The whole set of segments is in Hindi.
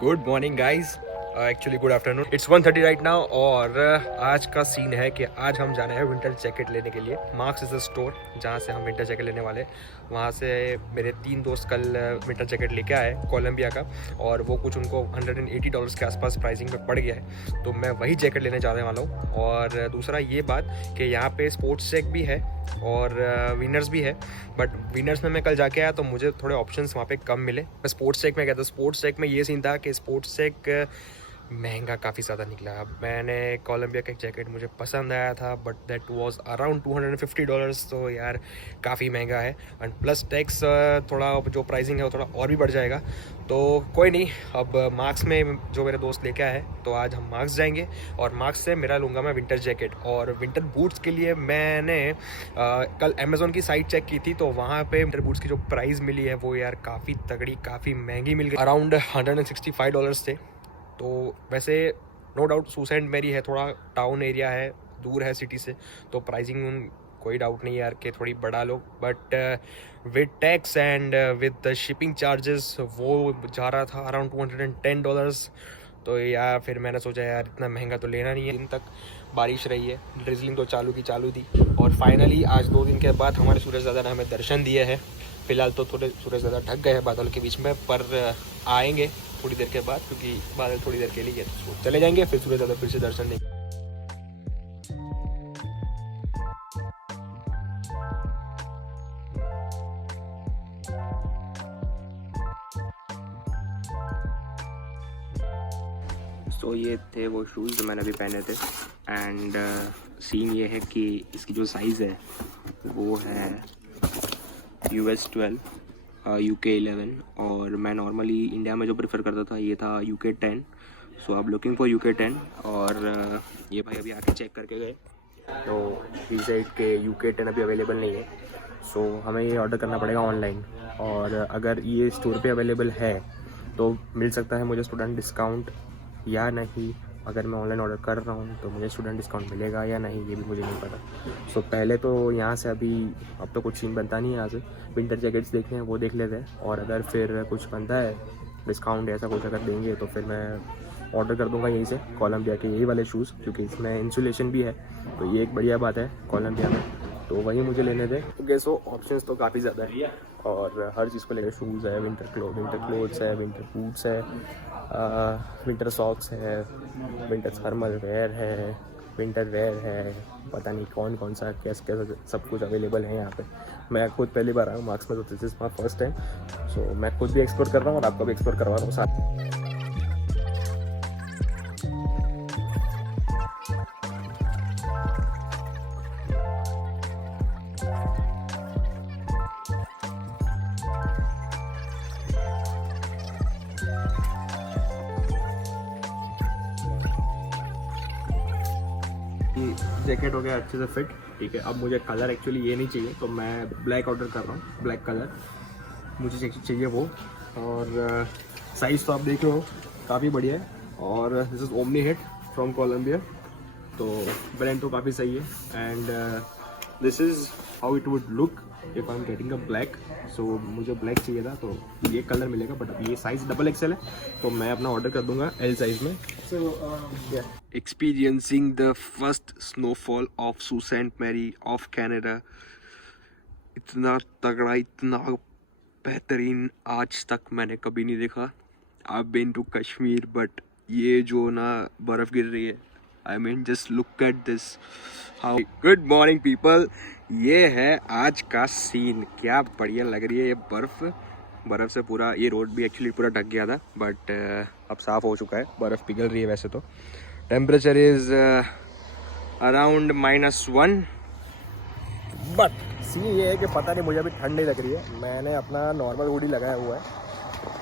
Good morning guys, actually good afternoon. It's 1:30 right now और आज का सीन है कि आज हम जाना है विंटर जैकेट लेने के लिए। मार्क्स इज अ स्टोर जहाँ से हम विंटर जैकेट लेने वाले। वहाँ से मेरे 3 दोस्त कल विंटर जैकेट लेके आए कोलंबिया का, और वो कुछ उनको $180 के आसपास प्राइसिंग में पड़ गया है, तो मैं वही जैकेट लेने जाने वाला हूँ। और दूसरा ये बात कि यहाँ पे स्पोर्ट्स चेक भी है और विनर्स भी है, बट विनर्स में मैं कल जाके आया तो मुझे थोड़े ऑप्शंस वहाँ पे कम मिले। मैं स्पोर्ट्स चेक में गया था। स्पोर्ट्स चेक में ये सीन था कि स्पोर्ट्स चेक महंगा काफ़ी ज़्यादा निकला। अब मैंने कोलंबिया का एक जैकेट मुझे पसंद आया था, बट दैट वाज अराउंड $250, तो यार काफ़ी महंगा है। एंड प्लस टैक्स थोड़ा जो प्राइसिंग है वो थोड़ा और भी बढ़ जाएगा। तो कोई नहीं, अब मार्क्स में जो मेरे दोस्त लेके आए हैं, तो आज हम मार्क्स जाएंगे और मार्क्स से मेरा लूँगा मैं विंटर जैकेट। और विंटर बूट्स के लिए मैंने कल अमेज़ॉन की साइट चेक की थी, तो वहाँ पे विंटर बूट्स की जो प्राइस मिली है वो यार काफ़ी तगड़ी, काफ़ी महंगी मिल गई। अराउंड $165 थे। तो वैसे नो डाउट सुसेंट मेरी है, थोड़ा टाउन एरिया है, दूर है सिटी से, तो प्राइसिंग कोई डाउट नहीं है यार कि थोड़ी बढ़ा लो, but with tax and with shipping charges वो जा रहा था अराउंड $210। तो यार फिर मैंने सोचा यार इतना महंगा तो लेना नहीं है। दिन तक बारिश रही है, ड्रिजलिंग तो चालू थी, और फाइनली आज 2 दिन के बाद हमारे सूरज दादा ने हमें दर्शन दिए हैं। फिलहाल तो थोड़े सूरज दादा ढक गए हैं बादल के बीच में, पर आएंगे थोड़ी देर के बाद, क्योंकि बादल थोड़ी देर के लिए तो चले जाएंगे, फिर सूरज दादा फिर से दर्शन देंगे। तो ये थे वो शूज़ जो मैंने अभी पहने थे। एंड सीन ये है कि इसकी जो साइज़ है वो है US 12 UK 11, और मैं नॉर्मली इंडिया में जो प्रेफर करता था ये था UK 10। सो आप लुकिंग फॉर UK 10, और ये भाई अभी आके चेक करके गए तो ही सेड के UK 10 अभी अवेलेबल नहीं है। सो हमें ये ऑर्डर करना पड़ेगा ऑनलाइन, और अगर ये स्टोर पे अवेलेबल है तो मिल सकता है मुझे स्टूडेंट डिस्काउंट या नहीं। अगर मैं ऑनलाइन ऑर्डर कर रहा हूँ तो मुझे स्टूडेंट डिस्काउंट मिलेगा या नहीं, ये भी मुझे नहीं पता। सो पहले तो यहाँ से अभी अब तो कुछ सीन बनता नहीं है, यहाँ से विंटर जैकेट्स देखने हैं वो देख लेते हैं, और अगर फिर कुछ बनता है डिस्काउंट ऐसा कुछ अगर देंगे तो फिर मैं ऑर्डर कर दूँगा यहीं से कोलंबिया के यही वाले शूज़, क्योंकि इसमें इंसुलेशन भी है, तो ये एक बढ़िया बात है कोलंबिया में, तो वही मुझे लेने थे। क्योंकि सो ऑप्शंस तो काफ़ी ज़्यादा है, और हर चीज़ को लेकर शूज़ है, विंटर क्लोथ्स है, विंटर बूट्स है, विंटर सॉक्स है, विंटर थर्मल वेयर है, विंटर वेयर है, पता नहीं कौन कौन सा कैसा सब कुछ अवेलेबल है यहाँ पे। मैं खुद पहली बार आया हूँ मार्क्स में, तो this is my first time. So मैं खुद भी एक्सप्लोर कर रहा हूँ और आपको भी एक्सप्लोर करवा रहा हूँ साथ। जैकेट हो गया अच्छे से फिट, ठीक है। अब मुझे कलर एक्चुअली ये नहीं चाहिए, तो मैं ब्लैक ऑर्डर कर रहा हूँ, ब्लैक कलर मुझे चाहिए वो। और साइज़ तो आप देख रहे हो काफ़ी बढ़िया है, और this is Omni heat from Columbia, तो ब्रांड तो काफ़ी सही है। And this is how it would look if I am getting a black. So मुझे ब्लैक चाहिए था, तो ये कलर मिलेगा, बट अब ये साइज़ XXL है, तो मैं अपना ऑर्डर कर दूंगा L साइज़ में। सो Experiencing the first snowfall of Sault Mary of Canada, इतना तगड़ा, इतना बेहतरीन आज तक मैंने कभी नहीं देखा। I've been to Kashmir, but ये जो ना बर्फ़ गिर रही है, I mean just look at this. How good morning people, ये है आज का सीन। क्या बढ़िया लग रही है ये बर्फ़ से पूरा ये रोड भी एक्चुअली पूरा ढक गया था, बट अब साफ़ हो चुका है, बर्फ़ पिघल रही है। वैसे तो temperature is around -1, but scene ये है कि पता नहीं मुझे अभी ठंड नहीं लग रही है। मैंने अपना नॉर्मल हुडी लगाया हुआ है,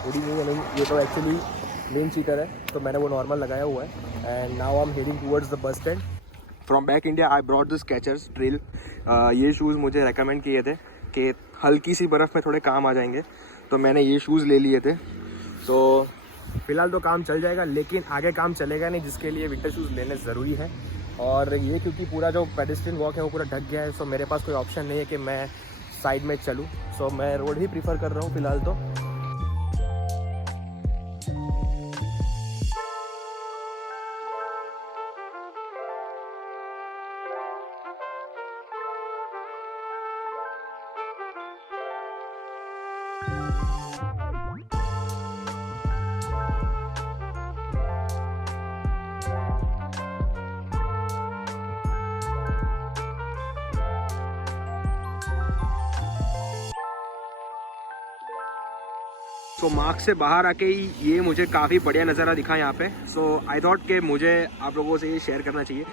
हुडी नहीं, ये तो एक्चुअली मेन सीटर है, तो मैंने वो नॉर्मल लगाया हुआ है। And now I am heading towards the bus stand from back India. I brought the Skechers trail. ये शूज़ मुझे रेकमेंड किए थे कि हल्की सी बर्फ़ में थोड़े काम आ जाएंगे, तो मैंने ये शूज़ ले लिए थे। तो फ़िलहाल तो काम चल जाएगा, लेकिन आगे काम चलेगा नहीं, जिसके लिए विंटर शूज़ लेने ज़रूरी है। और ये क्योंकि पूरा जो पेडेस्ट्रियन वॉक है वो पूरा ढक गया है, सो मेरे पास कोई ऑप्शन नहीं है कि मैं साइड में चलूँ, सो मैं रोड ही प्रीफर कर रहा हूँ फ़िलहाल तो। आपको मार्क से बाहर आके ही ये मुझे काफ़ी बढ़िया नज़ारा दिखा यहाँ पे। सो आई थॉट कि मुझे आप लोगों से ये शेयर करना चाहिए।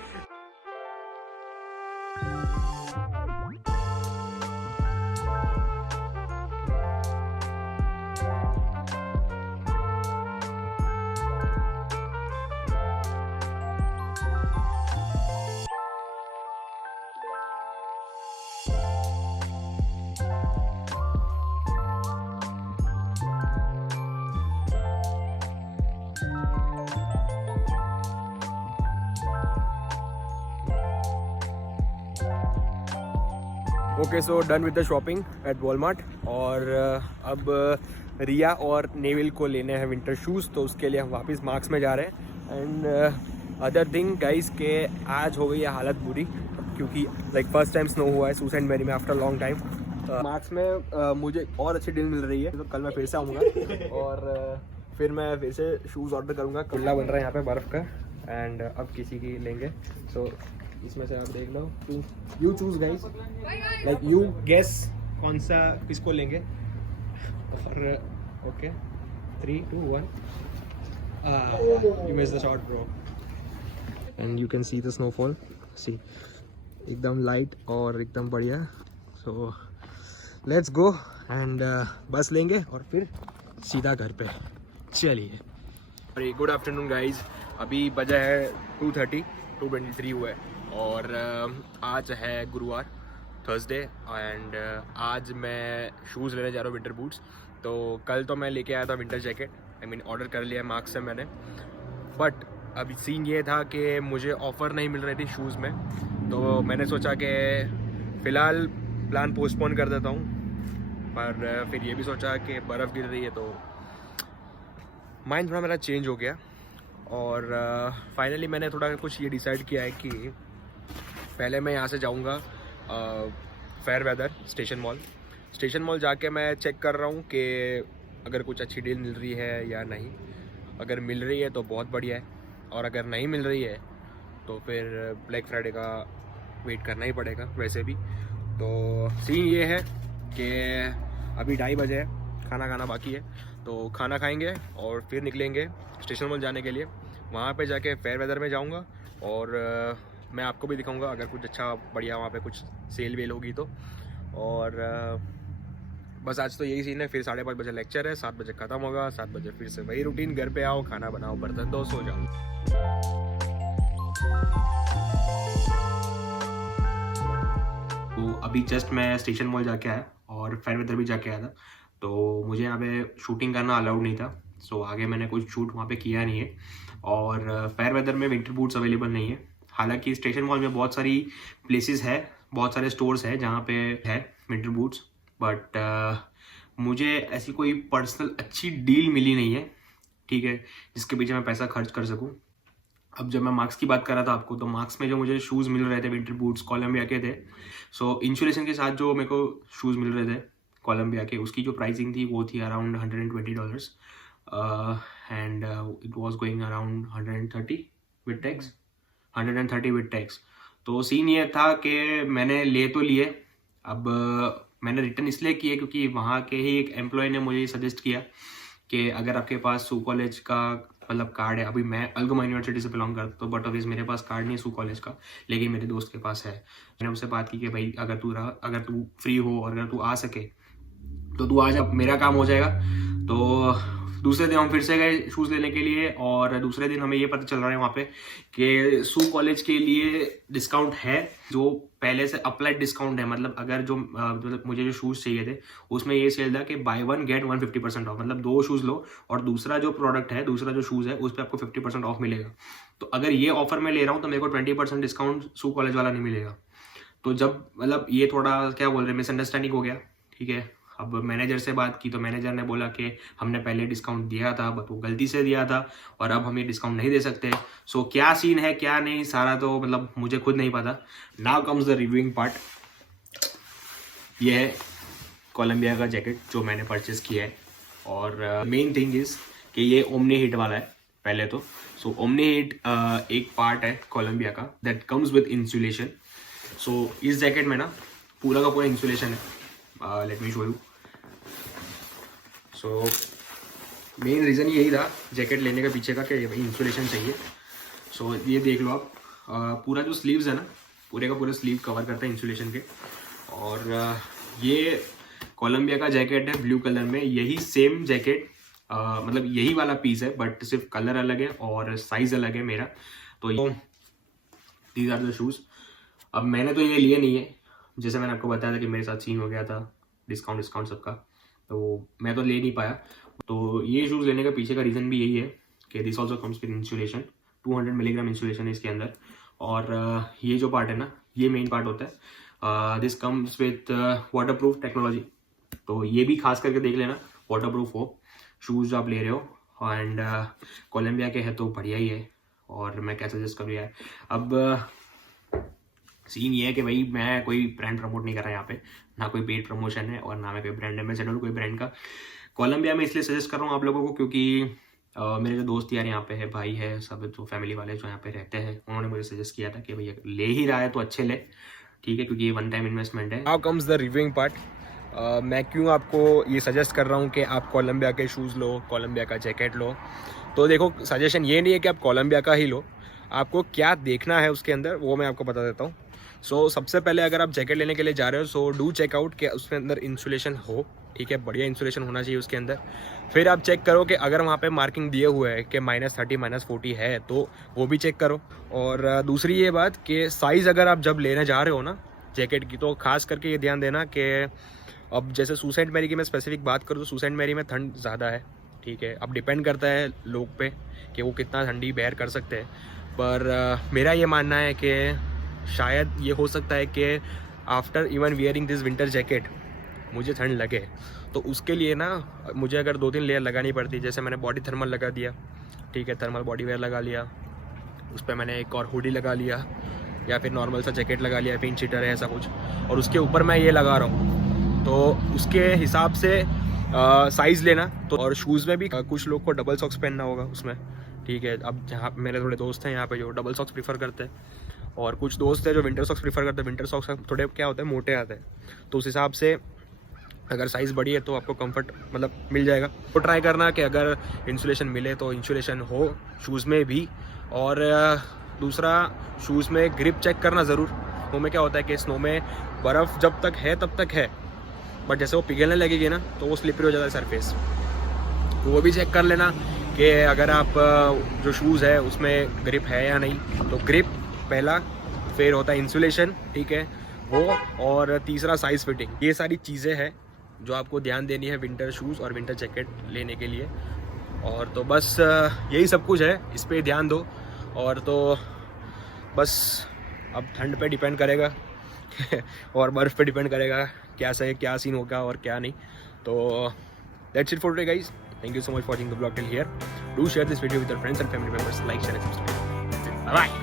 Okay, so done with the shopping at Walmart. और अब रिया और नेविल को लेने हैं विंटर शूज़, तो उसके लिए हम वापस मार्क्स में जा रहे हैं। एंड अदर थिंग गाइस के आज हो गई है हालत बुरी, क्योंकि लाइक फर्स्ट टाइम स्नो हुआ है सुसाइड मैरी में आफ्टर लॉन्ग टाइम। मार्क्स में मुझे और अच्छी डील मिल रही है, तो कल मैं फिर से आऊँगा और फिर मैं फिर से शूज़ ऑर्डर करूँगा। कुल्ला बन रहा है यहाँ पे बर्फ़ का, एंड अब किसी की लेंगे। सो इसमें से आप देख लो, you choose guys, like you guess कौन सा किसको लेंगे। और okay 3 2 1 you miss the shot bro. And you can see the snowfall, see एकदम लाइट और एकदम बढ़िया। सो लेट्स गो एंड बस लेंगे और फिर सीधा घर पे। चलिए। अरे गुड आफ्टरनून गाइज, अभी बजा है 2:23 हुआ है और आज है गुरुवार, थर्सडे। एंड आज मैं शूज़ लेने जा रहा हूँ, विंटर बूट्स। तो कल तो मैं लेके आया था winter jacket, I mean order कर लिया मार्क से मैंने। बट अभी सीन ये था कि मुझे ऑफ़र नहीं मिल रही थी शूज़ में, तो मैंने सोचा कि फ़िलहाल प्लान पोस्टपोन कर देता हूँ। पर फिर ये भी सोचा कि बर्फ़ गिर रही है, तो माइंड थोड़ा मेरा चेंज हो गया। और फाइनली मैंने थोड़ा कुछ ये डिसाइड किया है कि पहले मैं यहाँ से जाऊँगा फेयर वेदर स्टेशन मॉल जाके मैं चेक कर रहा हूँ कि अगर कुछ अच्छी डील मिल रही है या नहीं। अगर मिल रही है तो बहुत बढ़िया है, और अगर नहीं मिल रही है तो फिर ब्लैक फ्राइडे का वेट करना ही पड़ेगा वैसे भी। तो सीन ये है कि अभी 2:30 बजे है, खाना बाकी है, तो खाना खाएंगे और फिर निकलेंगे स्टेशन मॉल जाने के लिए। वहाँ पे जाके फेयर वेदर में जाऊँगा और मैं आपको भी दिखाऊंगा अगर कुछ अच्छा बढ़िया वहाँ पे कुछ सेल वेल होगी तो। और बस आज तो यही सीन है। फिर 5:30 बजे लेक्चर है, 7 बजे ख़त्म होगा, 7 बजे फिर से वही रूटीन, घर पे आओ, खाना बनाओ, बर्तन धो, सो जाओ। तो अभी जस्ट मैं स्टेशन मॉल जाके आया और फेयर वेदर भी जाके आया था। तो मुझे यहाँ पे शूटिंग करना अलाउड नहीं था, सो आगे मैंने कुछ शूट वहाँ पे किया नहीं है। और फेयर वेदर में विंटर बूट्स अवेलेबल नहीं है। हालांकि स्टेशन मॉल में बहुत सारी प्लेसेस है, बहुत सारे स्टोर्स है जहाँ पे है विंटर बूट्स, बट मुझे ऐसी कोई पर्सनल अच्छी डील मिली नहीं है, ठीक है, जिसके पीछे मैं पैसा खर्च कर सकूँ। अब जब मैं मार्क्स की बात कर रहा था आपको, तो मार्क्स में जो मुझे शूज़ मिल रहे थे विंटर बूट्स कोलंबिया के थे। सो इंश्योरेशन के साथ जो मेरे को शूज़ मिल रहे थे कोलंबिया के, उसकी जो प्राइसिंग थी वो थी around $120 and it was going around 130 with tax, 130 with tax. तो सीन ये था कि मैंने ले तो लिए, अब मैंने रिटर्न इसलिए किए क्योंकि वहाँ के ही एक एम्प्लॉय ने मुझे सजेस्ट किया कि अगर आपके पास सू कॉलेज का मतलब कार्ड है, अभी मैं अलगोमा यूनिवर्सिटी से बिलोंग करता हूँ, बट ऑब्वियस मेरे पास कार्ड नहीं सू कॉलेज का, लेकिन मेरे दोस्त के पास है। मैंने उससे बात की कि भाई अगर तू फ्री हो और अगर तू आ सके तो तू आ जा, मेरा काम हो जाएगा। तो दूसरे दिन हम फिर से गए शूज़ लेने के लिए, और दूसरे दिन हमें ये पता चल रहा है वहाँ पे कि सू कॉलेज के लिए डिस्काउंट है, जो पहले से अप्लाइड डिस्काउंट है। मतलब अगर जो मतलब मुझे जो शूज़ चाहिए थे उसमें ये सेल था कि बाय 1 गेट 1 50% ऑफ, मतलब 2 शूज़ लो और दूसरा जो प्रोडक्ट है, दूसरा जो शूज़ है उस पर आपको 50% ऑफ मिलेगा। तो अगर ये ऑफर मैं ले रहा हूँ तो मेरे को 20% डिस्काउंट सू कॉलेज वाला नहीं मिलेगा। तो जब मतलब ये थोड़ा क्या बोल रहे हैं, मिसअंडरस्टैंडिंग हो गया, ठीक है। अब मैनेजर से बात की तो मैनेजर ने बोला कि हमने पहले डिस्काउंट दिया था बट वो गलती से दिया था और अब हम ये डिस्काउंट नहीं दे सकते। सो क्या सीन है क्या नहीं सारा तो मतलब मुझे खुद नहीं पता। Now comes the reviewing part. ये है कोलंबिया का जैकेट जो मैंने परचेस किया है, और मेन थिंग इज़ कि ये ओमनी हिट वाला है पहले तो। सो ओमनी हिट एक पार्ट है कोलंबिया का दैट कम्स विद इंसुलेशन। सो इस जैकेट में ना पूरा का पूरा इंसुलेशन है। Let me show you. So main reason यही था जैकेट लेने के पीछे का कि भाई इंसुलेशन चाहिए। सो ये देख लो आप, पूरा जो स्लीव्स है ना, पूरे का पूरा स्लीव कवर करता है इंसुलेशन के। और ये कोलंबिया का जैकेट है ब्लू कलर में, यही सेम जैकेट मतलब यही वाला पीस है, बट सिर्फ कलर अलग है और साइज़ अलग है मेरा। तो ये दीज आर द शूज़। अब मैंने तो ये लिए नहीं है, जैसे मैंने आपको बताया था कि मेरे साथ सीन हो गया था डिस्काउंट सबका, तो मैं तो ले नहीं पाया। तो ये शूज़ लेने का पीछे का रीज़न भी यही है कि this also comes with insulation, 200 milligram insulation है इसके अंदर। और ये जो पार्ट है ना, ये मेन पार्ट होता है। This comes with water proof technology, तो ये भी खास करके देख लेना वाटर प्रूफ हो शूज़ जो आप ले रहे हो। एंड कोलंबिया के है तो बढ़िया ही है, और मैं क्या सजेस्ट करूँ यार। अब सीन ये है कि भाई मैं कोई ब्रांड प्रमोट नहीं कर रहा यहाँ पे, ना कोई पेड प्रमोशन है और ना मैं कोई ब्रांड एम्बेसडर कोई ब्रांड का। कोलंबिया में इसलिए सजेस्ट कर रहा हूँ आप लोगों को क्योंकि मेरे जो दोस्त यार यहाँ पे है, भाई है, सब जो फैमिली वाले जो यहाँ पे रहते हैं, उन्होंने मुझे सजेस्ट किया था कि भैया ले ही रहा है तो अच्छे ले, ठीक है, क्योंकि ये वन टाइम इन्वेस्टमेंट है। Now comes the reviewing part. मैं क्यों आपको ये सजेस्ट कर रहा हूँ कि आप कोलंबिया के शूज़ लो, कोलंबिया का जैकेट लो। तो देखो, सजेशन ये नहीं है कि आप कोलंबिया का ही लो, आपको क्या देखना है उसके अंदर वो मैं आपको बता देता हूँ। सो सबसे पहले अगर आप जैकेट लेने के लिए जा रहे हो, सो डू चेकआउट कि उसके अंदर इंसुलेशन हो, ठीक है, बढ़िया इंसुलेशन होना चाहिए उसके अंदर। फिर आप चेक करो कि अगर वहाँ पे मार्किंग दिए हुए है कि -30 -40 है तो वो भी चेक करो। और दूसरी ये बात कि साइज़ अगर आप जब लेने जा रहे हो ना जैकेट की, तो खास करके ये ध्यान देना कि अब जैसे सुसेंट मैरी की मैं स्पेसिफिक बात करूँ तो सुसेंट मैरी में ठंड ज़्यादा है, ठीक है। अब डिपेंड करता है लोग पे कि वो कितना ठंडी बेयर कर सकते हैं, पर मेरा ये मानना है कि शायद ये हो सकता है कि after even wearing this winter jacket मुझे ठंड लगे, तो उसके लिए ना मुझे अगर 2-3 लेयर लगानी पड़ती, जैसे मैंने बॉडी थर्मल लगा दिया, ठीक है, थर्मल बॉडी वेयर लगा लिया, उस पर मैंने एक और हुडी लगा लिया, या फिर नॉर्मल सा जैकेट लगा लिया, पिंक शीटर है ऐसा कुछ, और उसके ऊपर मैं ये लगा रहा हूँ, तो उसके हिसाब से साइज़ लेना। तो और शूज़ में भी कुछ लोग को डबल सॉक्स पहनना होगा उसमें, ठीक है। अब जहाँ मेरे थोड़े दोस्त हैं यहाँ पे जो डबल सॉक्स प्रीफर करते हैं, और कुछ दोस्त हैं जो विंटर सॉक्स प्रीफर करते हैं। विंटर सॉक्स थोड़े क्या होते हैं, मोटे आते हैं, तो उस हिसाब से अगर साइज़ बड़ी है तो आपको कंफर्ट मतलब मिल जाएगा। तो ट्राई करना कि अगर इंसुलेशन मिले तो इंसुलेशन हो शूज़ में भी। और दूसरा, शूज़ में ग्रिप चेक करना ज़रूर। स्नो में क्या होता है कि स्नो में बर्फ़ जब तक है तब तक है, बट जैसे वो पिघलने लगेगी ना तो वो स्लिपरी हो जाता है सरफेस, तो वो भी चेक कर लेना कि अगर आप जो शूज़ है उसमें ग्रिप है या नहीं। तो ग्रिप पहला, फिर होता है इंसुलेशन, ठीक है वो, और तीसरा साइज़ फिटिंग। ये सारी चीज़ें हैं जो आपको ध्यान देनी है विंटर शूज़ और विंटर जैकेट लेने के लिए। और तो बस यही सब कुछ है, इस पर ध्यान दो। और तो बस अब ठंड पे डिपेंड करेगा और बर्फ़ पे डिपेंड करेगा क्या सही क्या सीन होगा और क्या नहीं। तो that's it for today guys, thank you so much for watching the blog till here. Do share this video with your friends and family members, like share and subscribe. Bye bye.